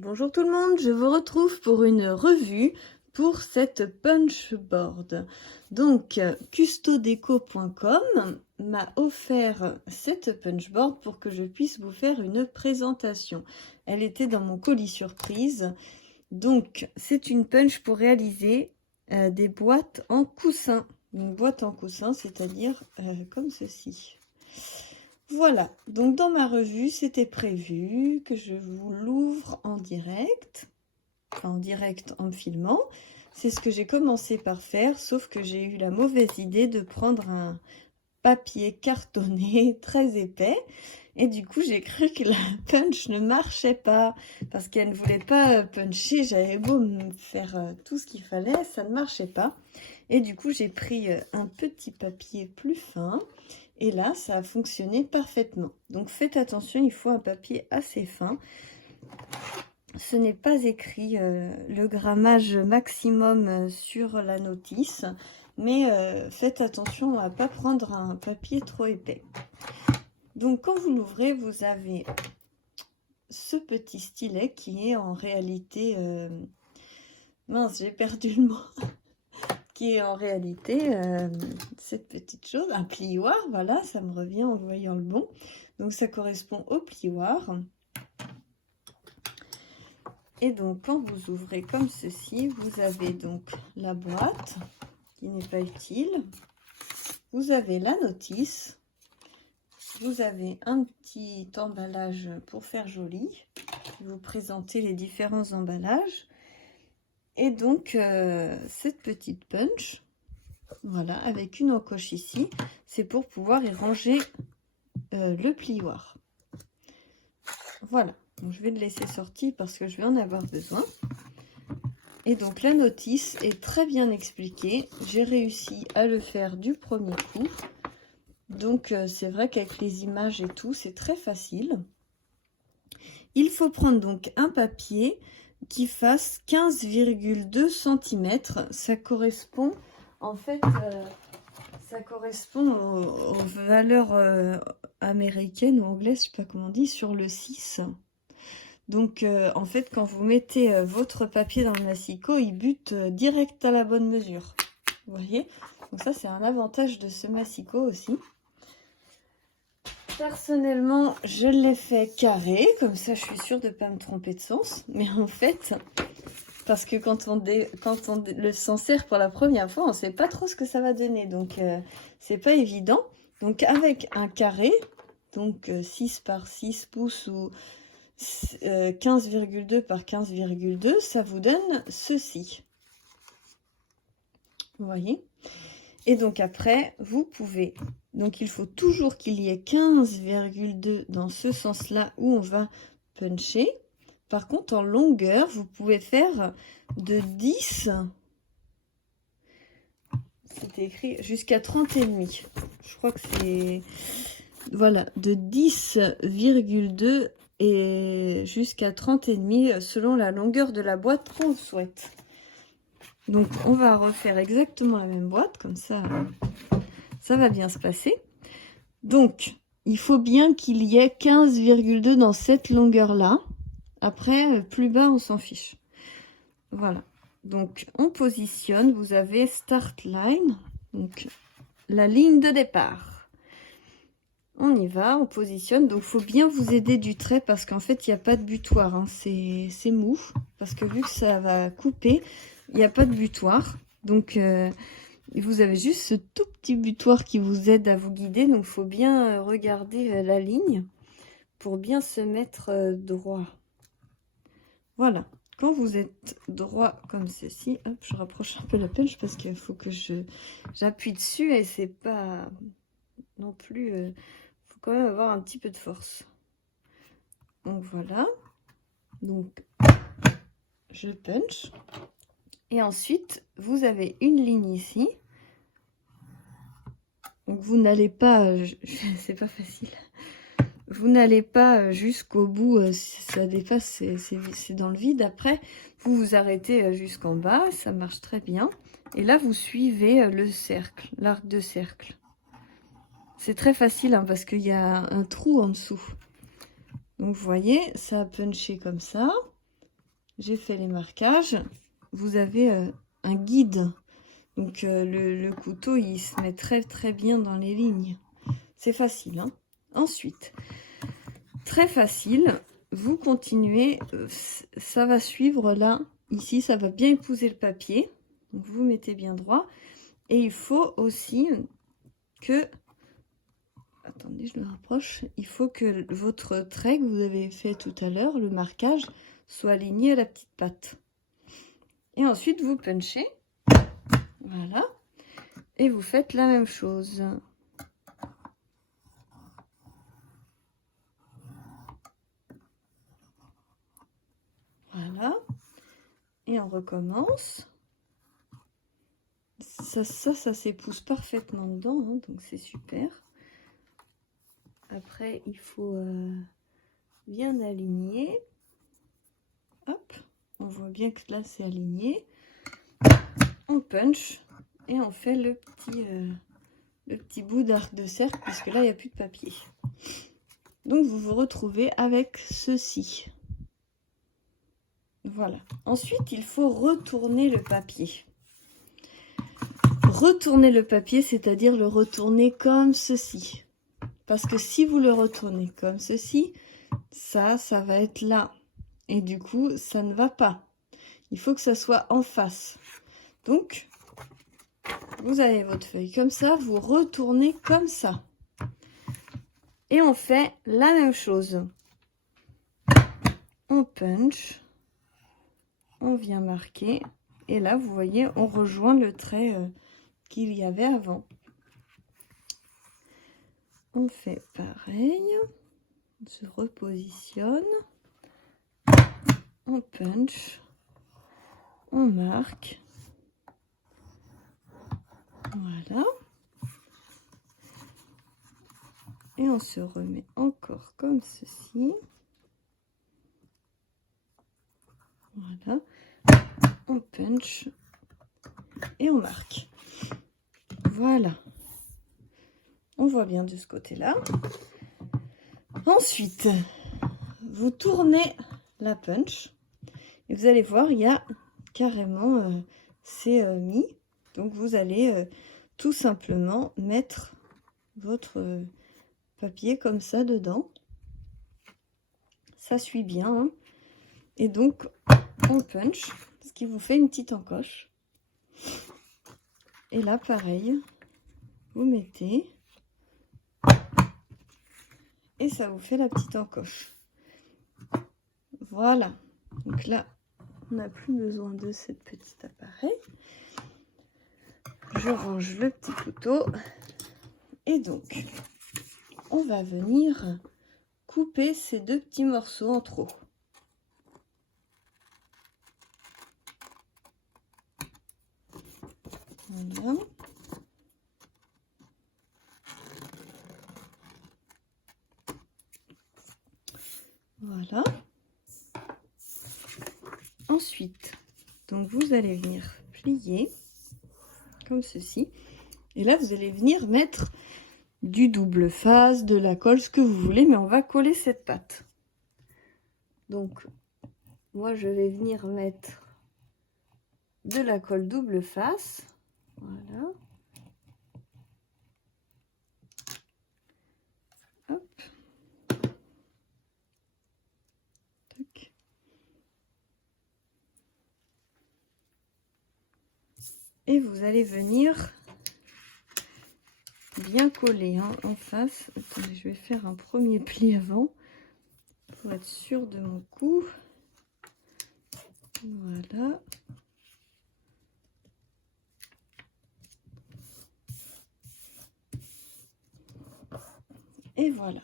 Bonjour tout le monde, je vous retrouve pour une revue pour cette punch board. Donc, custodeco.com m'a offert cette punch board pour que je puisse vous faire une présentation. Elle était dans mon colis surprise. Donc, c'est une punch pour réaliser des boîtes en coussin. Une boîte en coussin, c'est-à-dire comme ceci. Voilà, donc dans ma revue, c'était prévu que je vous l'ouvre en direct en me filmant. C'est ce que j'ai commencé par faire, sauf que j'ai eu la mauvaise idée de prendre un papier cartonné très épais. Et du coup, j'ai cru que la punch ne marchait pas, parce qu'elle ne voulait pas puncher. J'avais beau me faire tout ce qu'il fallait, ça ne marchait pas. Et du coup, j'ai pris un petit papier plus fin. Et là, ça a fonctionné parfaitement. Donc, faites attention, il faut un papier assez fin. Ce n'est pas écrit le grammage maximum sur la notice, mais faites attention à ne pas prendre un papier trop épais. Donc, quand vous l'ouvrez, vous avez ce petit stylet qui est en réalité... mince, j'ai perdu le mot. Qui est en réalité cette petite chose, un plioir, voilà, ça me revient en voyant le bon. Donc ça correspond au plioir. Et donc quand vous ouvrez comme ceci, vous avez donc la boîte qui n'est pas utile. Vous avez la notice. Vous avez un petit emballage pour faire joli. Je vais vous présenter les différents emballages. Et donc, cette petite punch, voilà, avec une encoche ici, c'est pour pouvoir y ranger le plioir. Voilà, donc je vais le laisser sortir parce que je vais en avoir besoin. Et donc, la notice est très bien expliquée. J'ai réussi à le faire du premier coup. Donc, c'est vrai qu'avec les images et tout, c'est très facile. Il faut prendre donc un papier qui fasse 15,2 cm. Ça correspond en fait, ça correspond aux valeurs américaines ou anglaises, je sais pas comment on dit, sur le 6. Donc en fait, quand vous mettez votre papier dans le massicot, il bute direct à la bonne mesure. Vous voyez? Donc ça, c'est un avantage de ce massicot aussi. Personnellement, je l'ai fait carré, comme ça je suis sûre de ne pas me tromper de sens. Mais en fait, parce que quand on s'en sert pour la première fois, on ne sait pas trop ce que ça va donner. Donc, c'est pas évident. Donc, avec un carré, donc 6 par 6 pouces ou 15,2 par 15,2, ça vous donne ceci. Vous voyez? Et donc après, vous pouvez... Donc il faut toujours qu'il y ait 15,2 dans ce sens-là où on va puncher. Par contre, en longueur, vous pouvez faire de 10... C'était écrit jusqu'à 30,5. Je crois que c'est... Voilà, de 10,2 et jusqu'à 30,5 selon la longueur de la boîte qu'on souhaite. Donc, on va refaire exactement la même boîte, comme ça, ça va bien se passer. Donc, il faut bien qu'il y ait 15,2 dans cette longueur-là. Après, plus bas, on s'en fiche. Voilà. Donc, on positionne. Vous avez Start Line, donc la ligne de départ. On y va, on positionne. Donc, il faut bien vous aider du trait parce qu'en fait, il n'y a pas de butoir. Hein. C'est mou. Parce que vu que ça va couper, il n'y a pas de butoir. Donc, vous avez juste ce tout petit butoir qui vous aide à vous guider. Donc, il faut bien regarder la ligne pour bien se mettre droit. Voilà. Quand vous êtes droit comme ceci, hop, je rapproche un peu la punch parce qu'il faut que j'appuie dessus et c'est pas non plus... faut quand même avoir un petit peu de force. Donc, voilà. Donc, je punch. Et ensuite, vous avez une ligne ici. Donc, vous n'allez pas... c'est pas facile. Vous n'allez pas jusqu'au bout, ça dépasse, c'est dans le vide. Après, vous vous arrêtez jusqu'en bas, ça marche très bien. Et là, vous suivez le cercle, l'arc de cercle. C'est très facile hein, parce qu'il y a un trou en dessous. Donc, vous voyez, ça a punché comme ça. j'ai fait les marquages, vous avez un guide. Donc le couteau, il se met très très bien dans les lignes. C'est facile, hein. Ensuite, très facile, vous continuez, ça va suivre là, ici, ça va bien épouser le papier. Donc vous mettez bien droit. Et il faut aussi que, attendez, je le rapproche, il faut que votre trait que vous avez fait tout à l'heure, le marquage, soit aligné à la petite patte. Et ensuite, vous punchez, voilà, et vous faites la même chose. Voilà, et on recommence. Ça s'épouse parfaitement dedans, hein, donc c'est super. Après, il faut bien aligner. Hop, on voit bien que là, c'est aligné. On punch et on fait le petit bout d'arc de cercle, puisque là, il n'y a plus de papier. Donc, vous vous retrouvez avec ceci. Voilà. Ensuite, il faut retourner le papier. Retourner le papier, c'est-à-dire le retourner comme ceci. Parce que si vous le retournez comme ceci, ça va être là. Et du coup, ça ne va pas. Il faut que ça soit en face. Donc, vous avez votre feuille comme ça, vous retournez comme ça. Et on fait la même chose. On punch, on vient marquer. Et là, vous voyez, on rejoint le trait qu'il y avait avant. On fait pareil. On se repositionne. On punch. On marque. Voilà. Et on se remet encore comme ceci. Voilà. On punch. Et on marque. Voilà. On voit bien de ce côté-là. Ensuite, vous tournez la punch. Et vous allez voir, il y a carrément, c'est mis. Donc, vous allez tout simplement mettre votre papier comme ça dedans. Ça suit bien, hein. Et donc, on punch, ce qui vous fait une petite encoche. Et là, pareil, vous mettez. Et ça vous fait la petite encoche. Voilà. Donc là, on n'a plus besoin de ce petit appareil. Je range le petit couteau. Et donc, on va venir couper ces deux petits morceaux en trop. Voilà. Voilà. Ensuite, donc vous allez venir plier comme ceci. Et là, vous allez venir mettre du double face, de la colle, ce que vous voulez, mais on va coller cette pâte. Donc, moi, je vais venir mettre de la colle double face. Voilà. Hop. Tac. Et vous allez venir bien coller, hein, en face. Attendez, je vais faire un premier pli avant pour être sûr de mon coup. Voilà. Et voilà.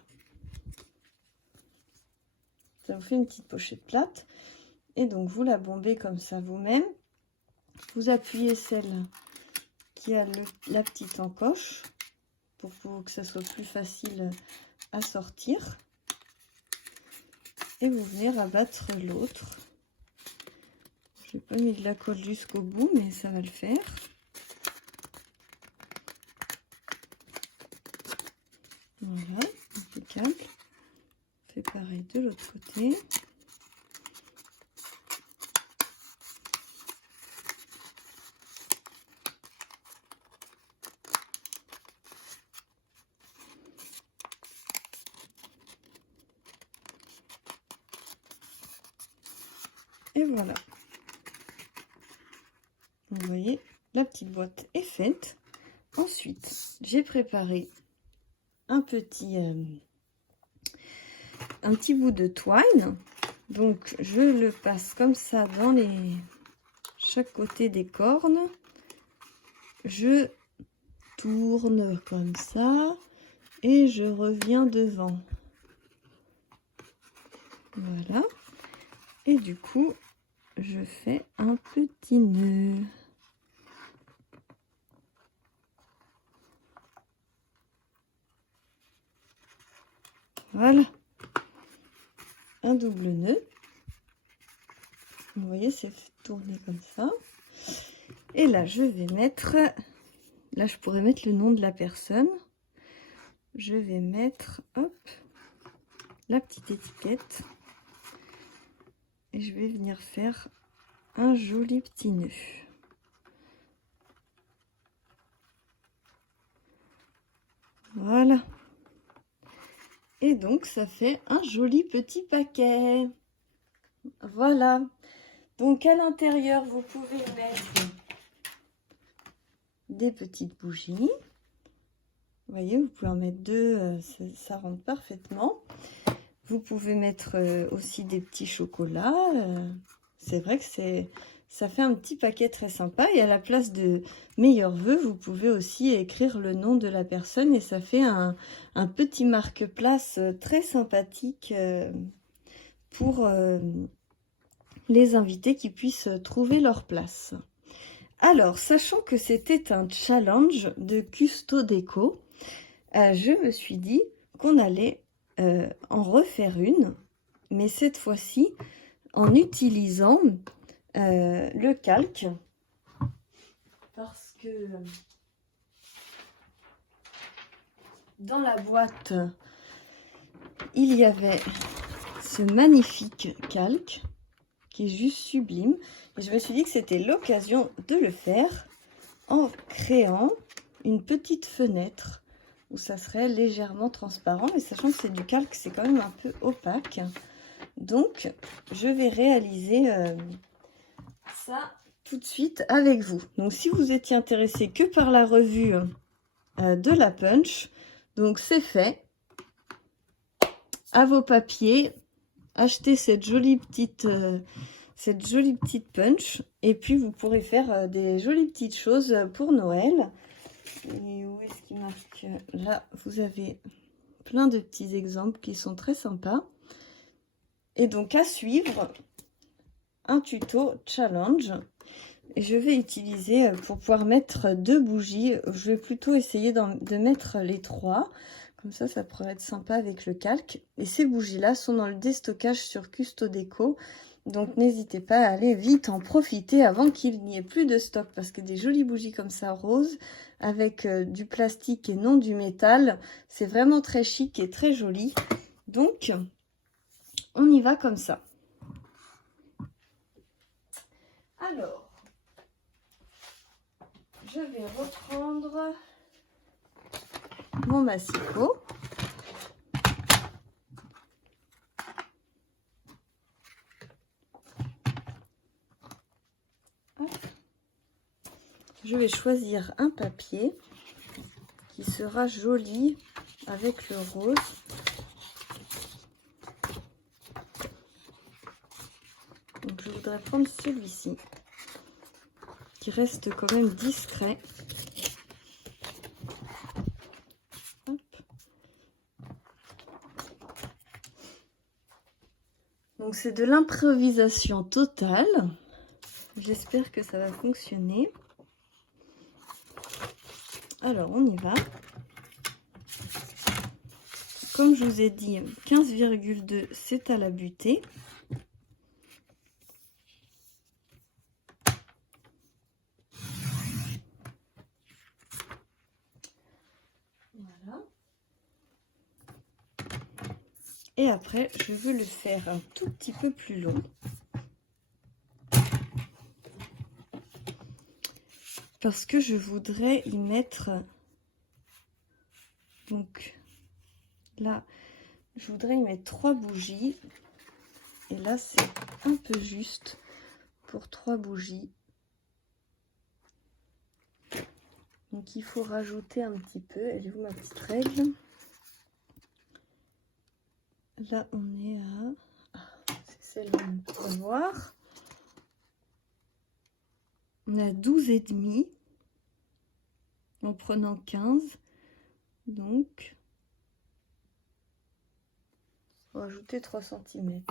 Ça vous fait une petite pochette plate. Et donc, vous la bombez comme ça vous-même. Vous appuyez celle qui a la petite encoche pour que ça soit plus facile à sortir. Et vous venez rabattre l'autre. Je n'ai pas mis de la colle jusqu'au bout, mais ça va le faire. Voilà, impeccable. On fait pareil de l'autre côté. Et voilà. Vous voyez, la petite boîte est faite. Ensuite, j'ai préparé un petit bout de twine. Donc, je le passe comme ça dans chaque côté des cornes. Je tourne comme ça et je reviens devant. Voilà. Et du coup, je fais un petit nœud. Voilà. Un double nœud. Vous voyez, c'est tourné comme ça. Et là, je vais mettre... Là, je pourrais mettre le nom de la personne. Je vais mettre, hop, la petite étiquette. Et je vais venir faire un joli petit nœud. Voilà. Et donc, ça fait un joli petit paquet. Voilà. Donc, à l'intérieur, vous pouvez mettre des petites bougies. Vous voyez, vous pouvez en mettre deux, ça rentre parfaitement. Vous pouvez mettre aussi des petits chocolats. C'est vrai que ça fait un petit paquet très sympa. Et à la place de meilleurs vœux, vous pouvez aussi écrire le nom de la personne. Et ça fait un petit marque-place très sympathique pour les invités qui puissent trouver leur place. Alors, sachant que c'était un challenge de Custo Déco, je me suis dit qu'on allait en refaire une, mais cette fois-ci en utilisant le calque, parce que dans la boîte il y avait ce magnifique calque qui est juste sublime, et je me suis dit que c'était l'occasion de le faire en créant une petite fenêtre où ça serait légèrement transparent, mais sachant que c'est du calque, c'est quand même un peu opaque. Donc, je vais réaliser ça tout de suite avec vous. Donc, si vous étiez intéressé que par la revue de la punch, donc c'est fait. À vos papiers, achetez cette jolie petite punch, et puis vous pourrez faire des jolies petites choses pour Noël. Et où est-ce qu'il marque? Là, vous avez plein de petits exemples qui sont très sympas. Et donc, à suivre, un tuto challenge. Et je vais utiliser, pour pouvoir mettre 2 bougies, je vais plutôt essayer de mettre les 3. Comme ça pourrait être sympa avec le calque. Et ces bougies-là sont dans le déstockage sur Custo Déco. Donc, n'hésitez pas à aller vite en profiter avant qu'il n'y ait plus de stock. Parce que des jolies bougies comme ça, roses, avec du plastique et non du métal, c'est vraiment très chic et très joli. Donc, on y va comme ça. Alors, je vais reprendre mon massicot. Je vais choisir un papier qui sera joli avec le rose. Donc je voudrais prendre celui-ci qui reste quand même discret. Hop. Donc c'est de l'improvisation totale. J'espère que ça va fonctionner. Alors on y va. Comme je vous ai dit, 15,2 c'est à la butée. Voilà. Et après, je veux le faire un tout petit peu plus long. Parce que je voudrais y mettre, donc là, je voudrais y mettre 3 bougies. Et là, c'est un peu juste. pour 3 bougies. Donc il faut rajouter un petit peu. Elle est où ma petite règle? Là on est à... c'est celle-là, on peut voir. On a 12,5 en prenant 15. Donc, on va rajouter 3 cm.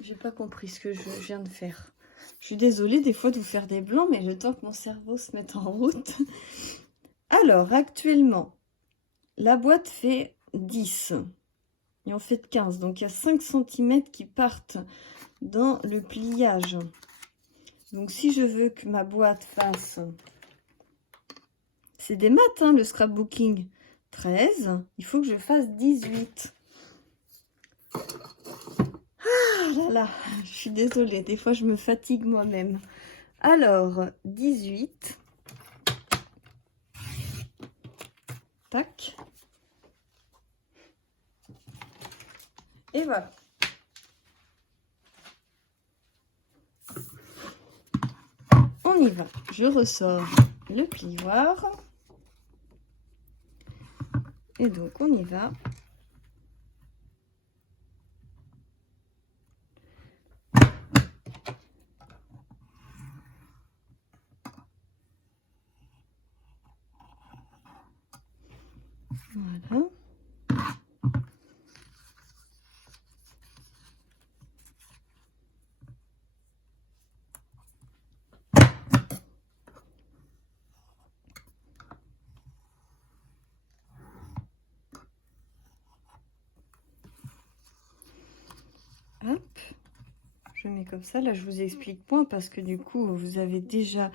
J'ai pas compris ce que je viens de faire. Je suis désolée des fois de vous faire des blancs, mais le temps que mon cerveau se mette en route. Alors, actuellement, la boîte fait 10 et on fait 15. Donc, il y a 5 cm qui partent dans le pliage. Donc, si je veux que ma boîte fasse... C'est des maths, hein, le scrapbooking. 13, il faut que je fasse 18. Ah là là, je suis désolée, des fois je me fatigue moi-même. Alors, 18. Tac. Et voilà. On y va. Je ressors le plioir. Et donc, on y va. Voilà. Hop. Je mets comme ça. Là, je vous explique point parce que du coup, vous avez déjà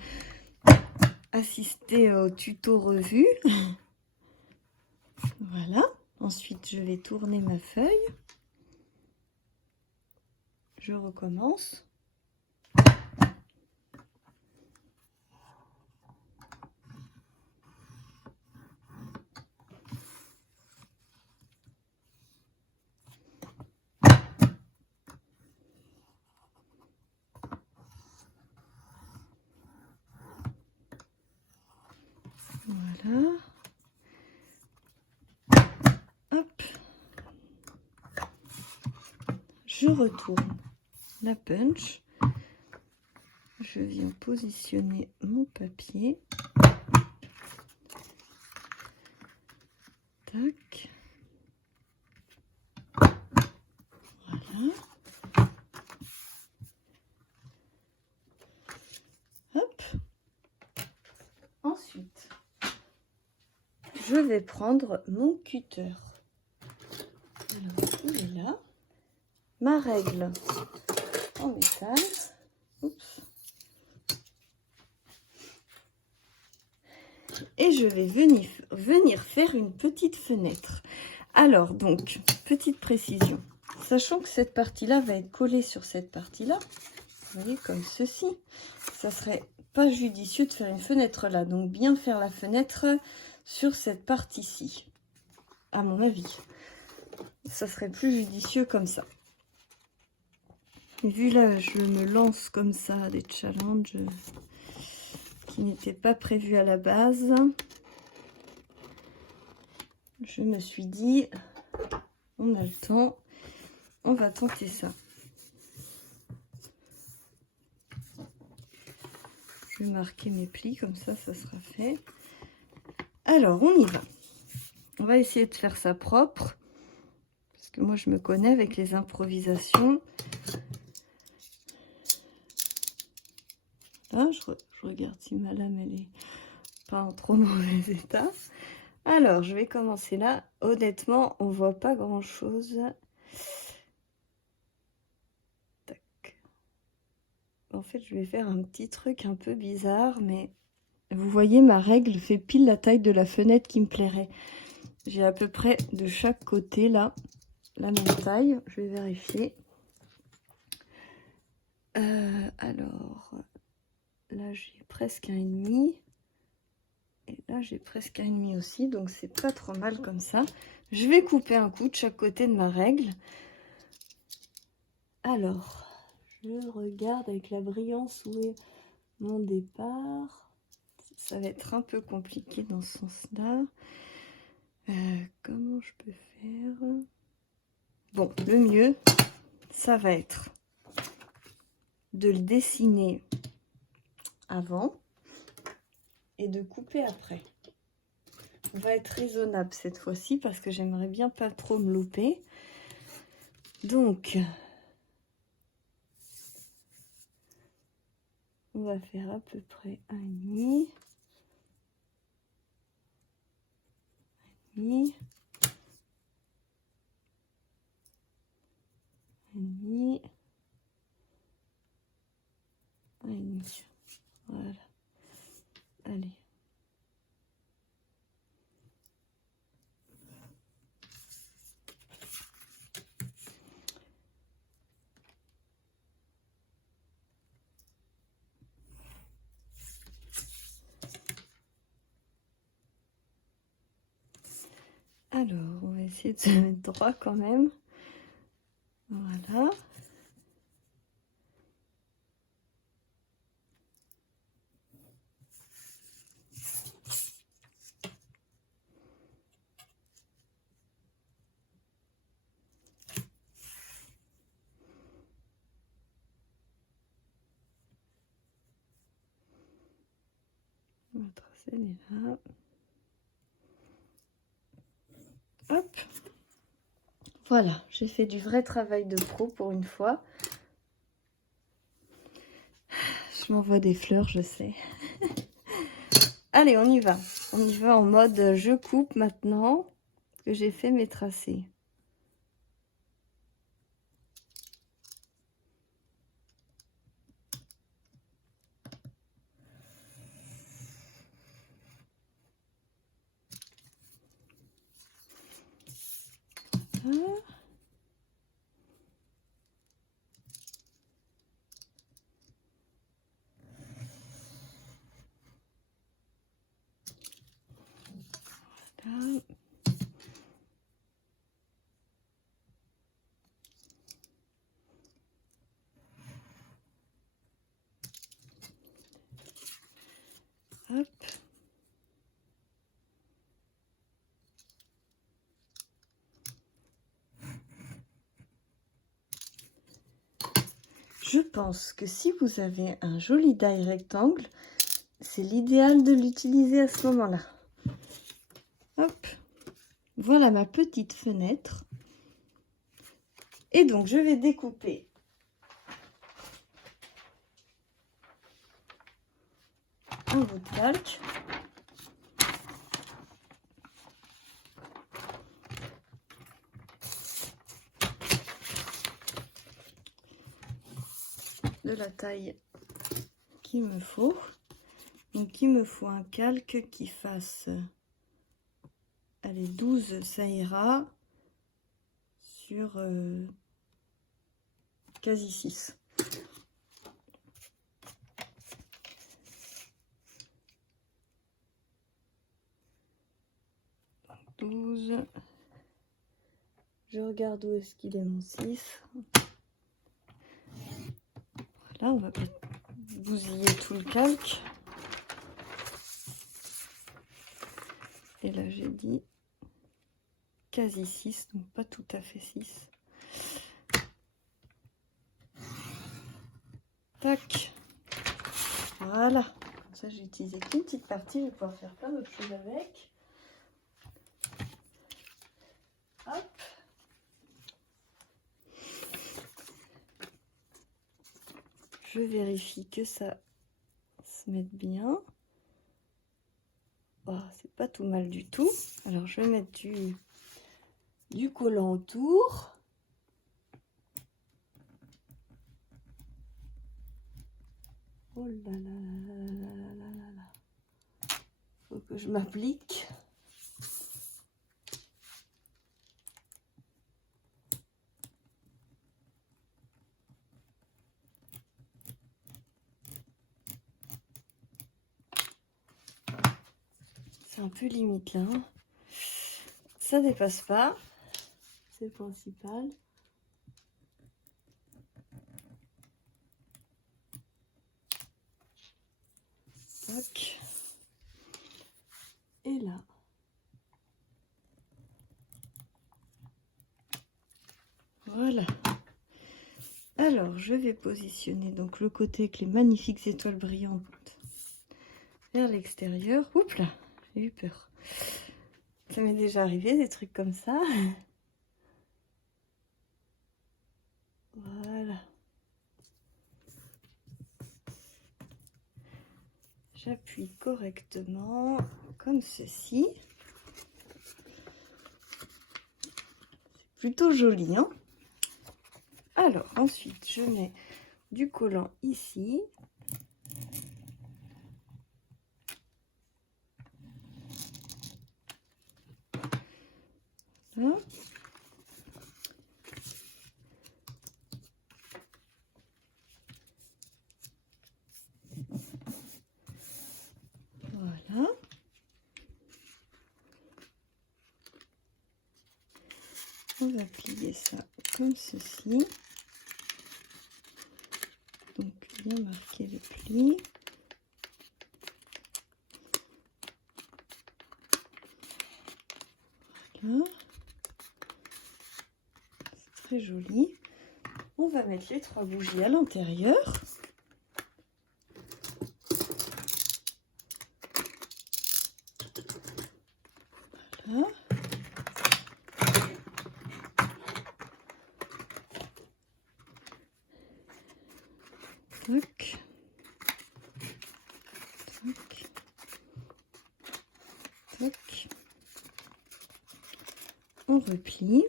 assisté au tuto revue. Voilà. Ensuite, je vais tourner ma feuille. Je recommence. Voilà. Hop. Je retourne la punch. Je viens positionner mon papier. Tac. Voilà. Hop. Ensuite, je vais prendre mon cutter. Alors, il est là. Ma règle en métal. Oups. Et je vais venir faire une petite fenêtre. Alors, donc, petite précision. Sachant que cette partie-là va être collée sur cette partie-là, vous voyez, comme ceci, ça serait pas judicieux de faire une fenêtre là. Donc, bien faire la fenêtre sur cette partie-ci, à mon avis. Ça serait plus judicieux comme ça. Vu là, je me lance comme ça des challenges qui n'étaient pas prévus à la base. Je me suis dit, on a le temps, on va tenter ça. Je vais marquer mes plis, comme ça, ça sera fait. Alors, on y va. On va essayer de faire ça propre. Parce que moi, je me connais avec les improvisations. Là, je regarde si ma lame, elle est pas en trop mauvais état. Alors, je vais commencer là. Honnêtement, on voit pas grand-chose. Tac. En fait, je vais faire un petit truc un peu bizarre, mais vous voyez, ma règle fait pile la taille de la fenêtre qui me plairait. J'ai à peu près de chaque côté, là, la même taille. Je vais vérifier. Alors, là, j'ai presque 1,5. Et là, j'ai presque 1,5 aussi, donc c'est pas trop mal comme ça. Je vais couper un coup de chaque côté de ma règle. Alors, je regarde avec la brillance où est mon départ. Ça va être un peu compliqué dans ce sens-là. Comment je peux faire? Bon, le mieux, ça va être de le dessiner avant et de couper après. On va être raisonnable cette fois-ci parce que j'aimerais bien pas trop me louper. Donc, on va faire à peu près 1,5. 1,5. 1,5. 1,5. Voilà. Allez. Alors, on va essayer de se mettre droit quand même. Voilà. On va tracer les là. Hop. Voilà, j'ai fait du vrai travail de pro pour une fois. Je m'envoie des fleurs, je sais. Allez, on y va. On y va en mode je coupe maintenant que j'ai fait mes tracés. Voilà. Voilà. Hop. Je pense que si vous avez un joli die rectangle, c'est l'idéal de l'utiliser à ce moment-là. Hop. Voilà ma petite fenêtre. Et donc, je vais découper un bout de calque. De la taille qu'il me faut. Donc, il me faut un calque qui fasse, allez, 12, ça ira, sur quasi 6. Donc, 12. Je regarde où est-ce qu'il est mon 6. Voilà, on va pas bousiller tout le calque. Et là, j'ai dit quasi 6, donc pas tout à fait 6. Tac. Voilà. Comme ça, j'ai utilisé qu'une petite partie. Je vais pouvoir faire plein d'autres choses avec. Hop. Je vérifie que ça se mette bien. Oh, c'est pas tout mal du tout. Alors, je vais mettre du collant autour. Oh là là là là là là là là. Faut que je m'applique. un peu limite là. Hein. Ça dépasse pas. C'est le principal. Tac. Et là. Voilà. Alors, je vais positionner donc le côté avec les magnifiques étoiles brillantes vers l'extérieur. Oups là, j'ai eu peur. Ça m'est déjà arrivé des trucs comme ça. Voilà. J'appuie correctement, comme ceci. C'est plutôt joli, hein? Alors, ensuite, je mets du collant ici. Là. Voilà. On va plier ça comme ceci. Donc, bien marquer les plis. Voilà. C'est très joli. On va mettre les 3 bougies à l'intérieur. Voilà. Tac. Tac. Tac. On replie.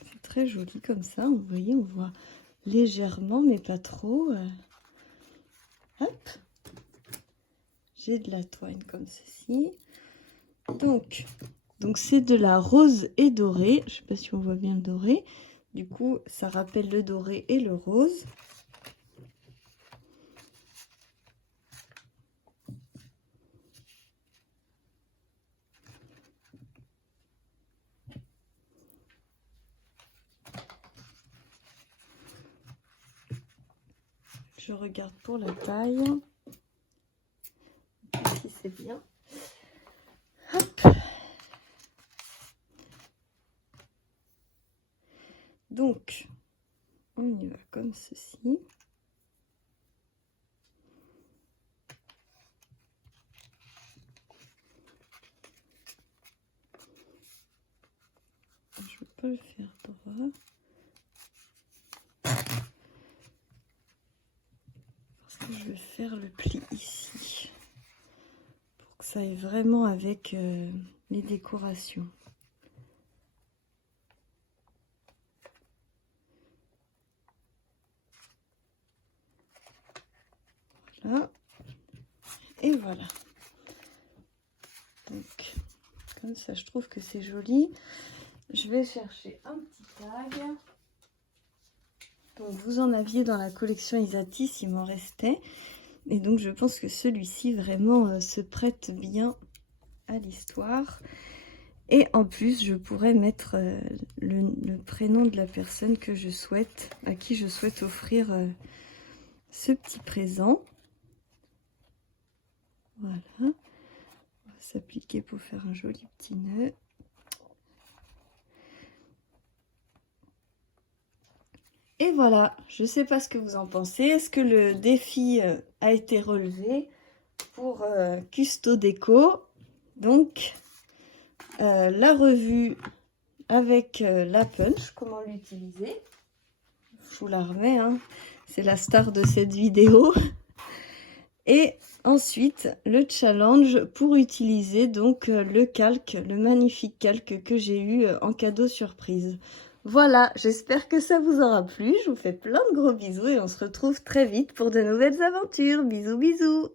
C'est très joli comme ça. Vous voyez, on voit légèrement, mais pas trop. Hop. J'ai de la toile comme ceci. Donc c'est de la rose et doré. Je ne sais pas si on voit bien le doré. Du coup, ça rappelle le doré et le rose. Je regarde pour la taille. Si c'est bien. Hop. Donc, on y va comme ceci. Je ne vais pas le faire droit. Parce que je vais faire le pli ici. Pour que ça aille vraiment avec les décorations. Voilà. Et voilà. Donc, comme ça, je trouve que c'est joli. Je vais chercher un petit tag. Donc, vous en aviez dans la collection Isatis, il m'en restait. Et donc, je pense que celui-ci vraiment se prête bien à l'histoire. Et en plus, je pourrais mettre le prénom de la personne que je souhaite, à qui je souhaite offrir ce petit présent. Voilà. On va s'appliquer pour faire un joli petit nœud. Et voilà, je ne sais pas ce que vous en pensez. Est-ce que le défi a été relevé pour Custo Déco? Donc, la revue avec la punch, comment l'utiliser. Je vous la remets, hein. C'est la star de cette vidéo. Et ensuite, le challenge pour utiliser donc le calque, le magnifique calque que j'ai eu en cadeau surprise. Voilà, j'espère que ça vous aura plu. Je vous fais plein de gros bisous et on se retrouve très vite pour de nouvelles aventures. Bisous, bisous!